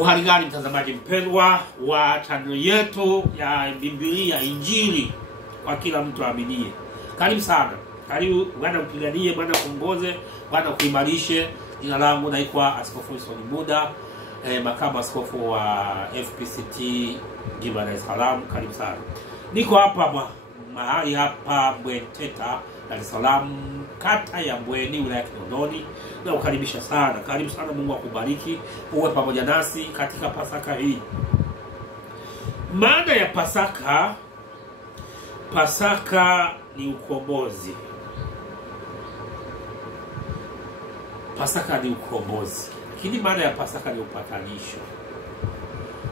Uhali gani mtazamaji mpendwa wa channel yetu ya Biblia Injili kwa kila mtu aaminie. Karibu sana. Karibu Bwana mpiganie, Bwana kuongoze, Bwana kuimarishe. Jina langu naitwa Askofu Wilson Muda, makamu askofu wa FPCT Jimbo la Dar es Salaam. Karibu sana. Niko hapa mahali hapa Mbwenteta, Dar es Salaam, kata ya Mbweni, wilaya ya Kinondoni. Na ukaribisha sana. Karibu sana, Mungu akubariki. Uwe pamoja nasi katika Pasaka hii. Maana ya Pasaka, Pasaka ni ukombozi. Pasaka ni ukombozi. Lakini maana ya Pasaka ni upatanisho.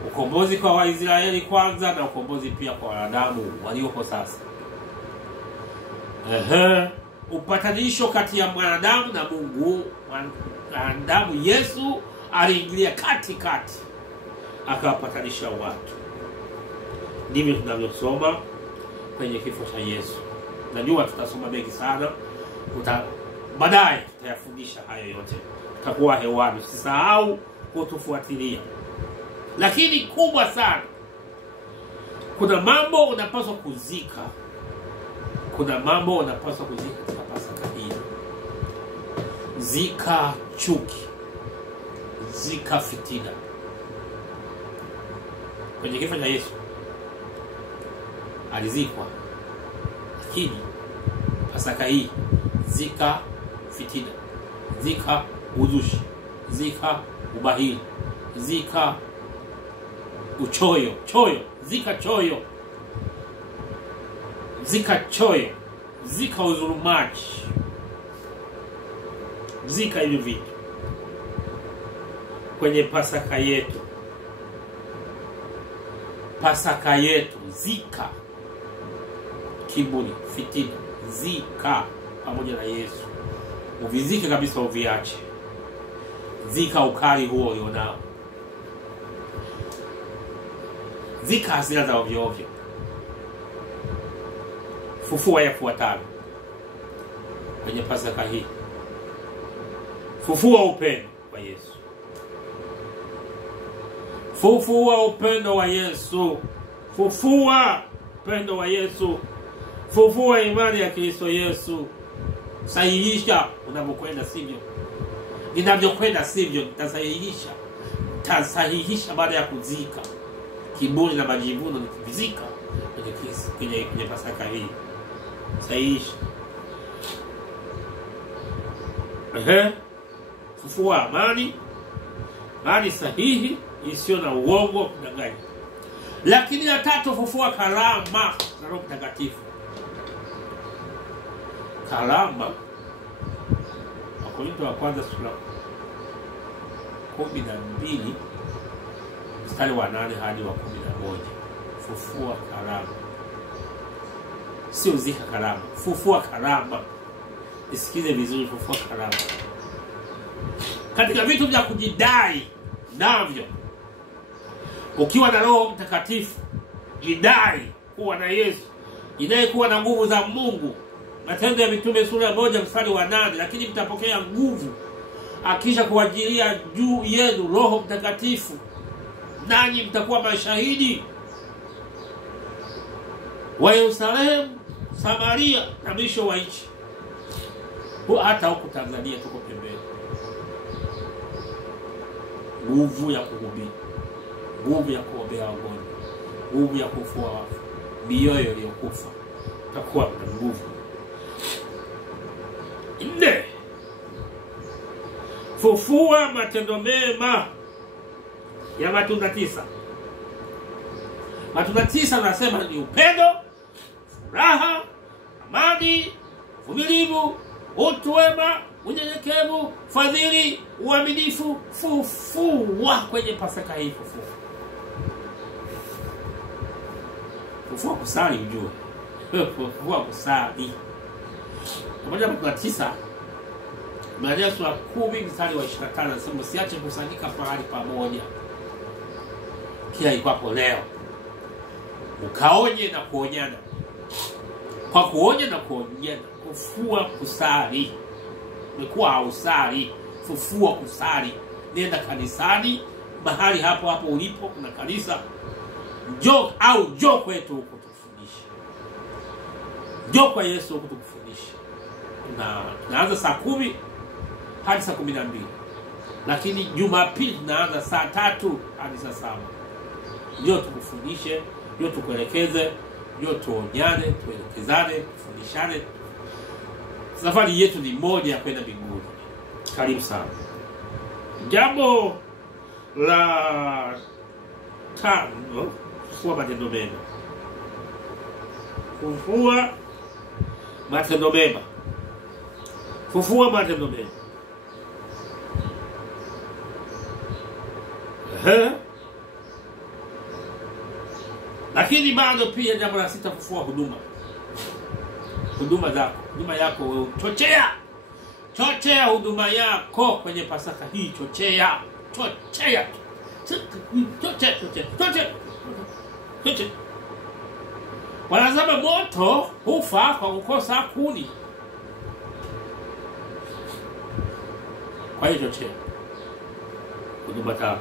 Ukombozi kwa Waisraeli kwanza na ukombozi pia kwa wanadamu walioko sasa. Upatanisho kati ya mwanadamu na Mungu. Mwanadamu Yesu aliingilia katikati akawapatanisha watu. Ndivyo tunavyosoma kwenye kifo cha Yesu. Najua tutasoma mengi sana. Baadaye tutayafundisha hayo yote. Tutakuwa hewani. Usisahau kutufuatilia. Lakini kubwa sana, kuna mambo unapaswa kuzika. Kuna mambo unapaswa kuzika katika Pasaka hii. Zika chuki. Zika fitina. Kwenye kifo cha Yesu alizikwa. Lakini Pasaka hii, zika fitina. Zika uzushi. Zika ubahili. Zika uchoyo. Zika choyo. Zika choyo. Zika udhulumaji. Zika hivi vitu kwenye Pasaka yetu. Pasaka yetu, zika kiburi, fitina. Zika pamoja na Yesu. Uvizike kabisa, uviache. Zika ukali huo ulionao. Zika hasira za ovyo ovyo. Fufua yafuatayo kwenye Pasaka hii. Fufua upendo wa Yesu. Fufua upendo wa Yesu. Fufua upendo wa Yesu. Fufua imani ya Kristo Yesu. Sahihisha unapokwenda sivyo. Ninavyokwenda sivyo, nitasahihisha. Nitasahihisha baada ya kuzika. Kiburi na majivuno nikivizika kwenye Pasaka hii. Sahihisha. Fufua amani. Amani sahihi, isiyo na uongo, kudanganya. Lakini la tatu, fufua karama za Roho Mtakatifu. Karama, Wakorintho wa kwanza sura 12 mstari wa 8 hadi wa 11. Fufua karama. Sio zika karama. Fufua karama. Nisikize vizuri, fufua karama. Katika vitu vya kujidai navyo, ukiwa na Roho Mtakatifu, jidai kuwa na Yesu, jidai kuwa na nguvu za Mungu. Matendo ya Mitume sura 1 mstari wa 8, lakini mtapokea nguvu akisha kuajilia juu yenu Roho Mtakatifu, nanyi mtakuwa mashahidi wa Yerusalemu, Samaria na mwisho wa nchi. Hata huku Tanzania tuko pembeni. Nguvu ya kuhubiri, nguvu ya kuombea wagonjwa, nguvu ya kufufua wafu, mioyo iliyokufa. Takuwa na nguvu. 4. Fufua matendo mema ya matunda 9. Matunda 9 nasema ni upendo, furaha, amani, uvumilivu, utu wema, unyenyekevu, fadhili, uaminifu. Fufua kwenye Pasaka hii. Fufua kusali, ujue. Fufua kusali. Pamoja na matunda 9, Mathayo sura 10 mstari wa 25 anasema usiache kusanyika pahali pamoja. Kila ikwapo leo. Ukaonye na kuonyana. Kwa kuonya na kuonyana. Fufua kusali. Umekuwa hausali. Fufua kusali. Nenda kanisani, mahali hapo hapo ulipo kuna kanisa, njoo kwetu huko tukufundishe. Njoo kwa Yesu huko tukufundishe. Tunaanza saa 10 hadi saa 12. Lakini Jumapili tunaanza saa 3 hadi saa 7. Njoo tukufundishe, njoo tukuelekeze, njoo tuonyane, tuelekezane, tufundishane. Safari yetu ni moja ya kwenda mbinguni. Karibu sana. Jambo la 5, kufufua matendo mema. Kufufua matendo mema. Kufufua matendo mema. Lakini bado pia jambo la 6, kufufua huduma. Huduma zako, huduma yako, chochea huduma yako kwenye Pasaka hii, chochea. Wanasema moto hufa kwa kukosa kuni. Kwa hiyo chochea huduma zako,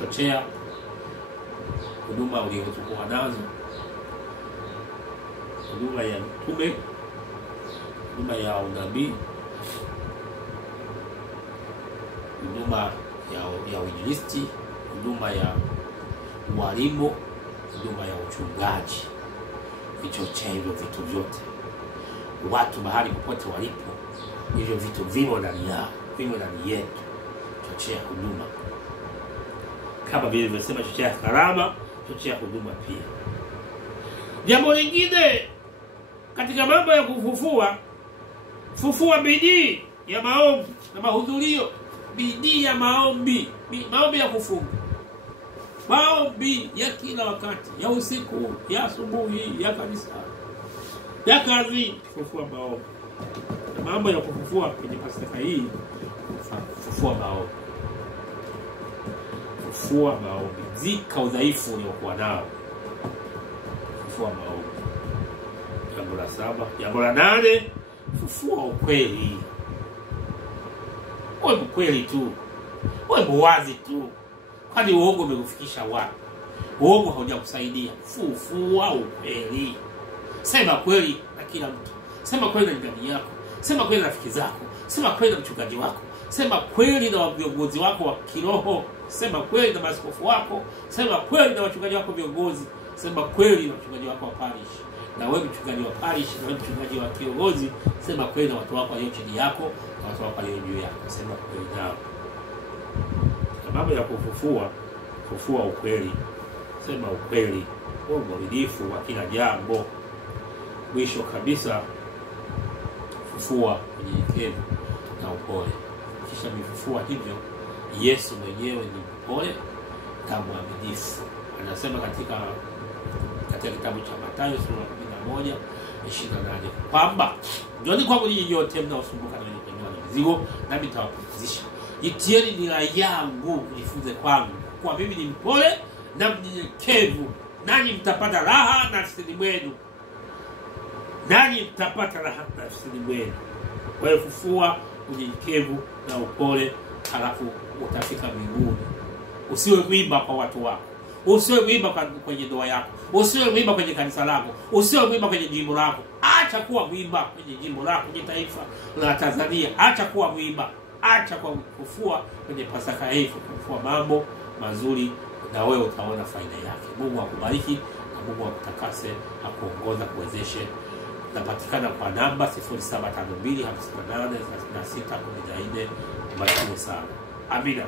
chochea huduma ulizokuwa nazo, huduma ya mtume, huduma ya unabii, huduma ya uinjilisti, huduma ya walimu, huduma ya uchungaji. Vichochea hivyo vitu vyote. Watu mahali popote walipo, hivyo vitu vimo ndani yao, vimo ndani yetu. Chochea huduma. Kama vile nimesema, chochea karama, chochea huduma pia. Jambo lingine katika mambo ya kufufua, fufua bidii ya maombi na mahudhurio. Bidii ya maombi, maombi ya kufunga, maombi ya kila wakati, ya usiku, ya asubuhi, ya kanisa, ya kazi. Fufua maombi. Mambo ya kufufua kwenye Pasaka hii, fufua maombi. Fufua maombi. Zika udhaifu uliokuwa nao. Fufua maombi. Jambo la 7. Jambo la 8, fufua ukweli. Wewe mkweli tu. Wewe mwazi tu. Kwani uongo umekufikisha wapi? Uongo haujakusaidia. Fufua ukweli. Sema kweli na kila mtu. Sema kweli na jirani yako. Sema kweli na rafiki zako. Sema kweli na mchungaji wako. Sema kweli na viongozi wako wa kiroho. Sema kweli na maaskofu wako. Sema kweli na wachungaji wako viongozi. Sema kweli na wachungaji wako wa parish. Na wewe mchungaji wa parish, na wewe mchungaji wa kiongozi, sema kweli na watu wako walio chini yako na watu wako walio juu yako. Sema kweli nao. Sababu ya kufufua, fufua ukweli. Sema ukweli. Uwe mwaminifu wa kila jambo. Mwisho kabisa, fufua unyenyekevu na upole. Kisha mifufua hivyo, Yesu mwenyewe ni mpole na mwaminifu. Anasema katika kitabu cha Mathayo sura 11:28 kwamba njooni kwangu ninyi nyote mnaosumbuka na wenye kulemewa na mizigo, nami nitawapumzisha. Jitieni nira yangu, mjifunze kwangu, kwa mimi ni mpole na mnyenyekevu, nanyi mtapata raha nafsini mwenu. Nanyi mtapata raha nafsini mwenu. Kwa hiyo fufua unyenyekevu na upole, halafu utafika mbinguni. Usiwe mwiba kwa watu wako. Usiwe mwiba kwenye ndoa yako. Usiwe mwiba kwenye kanisa lako. Usiwe mwiba kwenye jimbo lako. Acha kuwa mwiba kwenye jimbo lako, kwenye taifa la Tanzania. Acha kuwa mwiba. Acha kwa kufua kwenye Pasaka hii, kufua mambo mazuri, na wewe utaona faida yake. Mungu akubariki na Mungu akutakase, akuongoza, kuwezeshe. Napatikana kwa namba 0752583614. Mbarikiwe sana. Amina.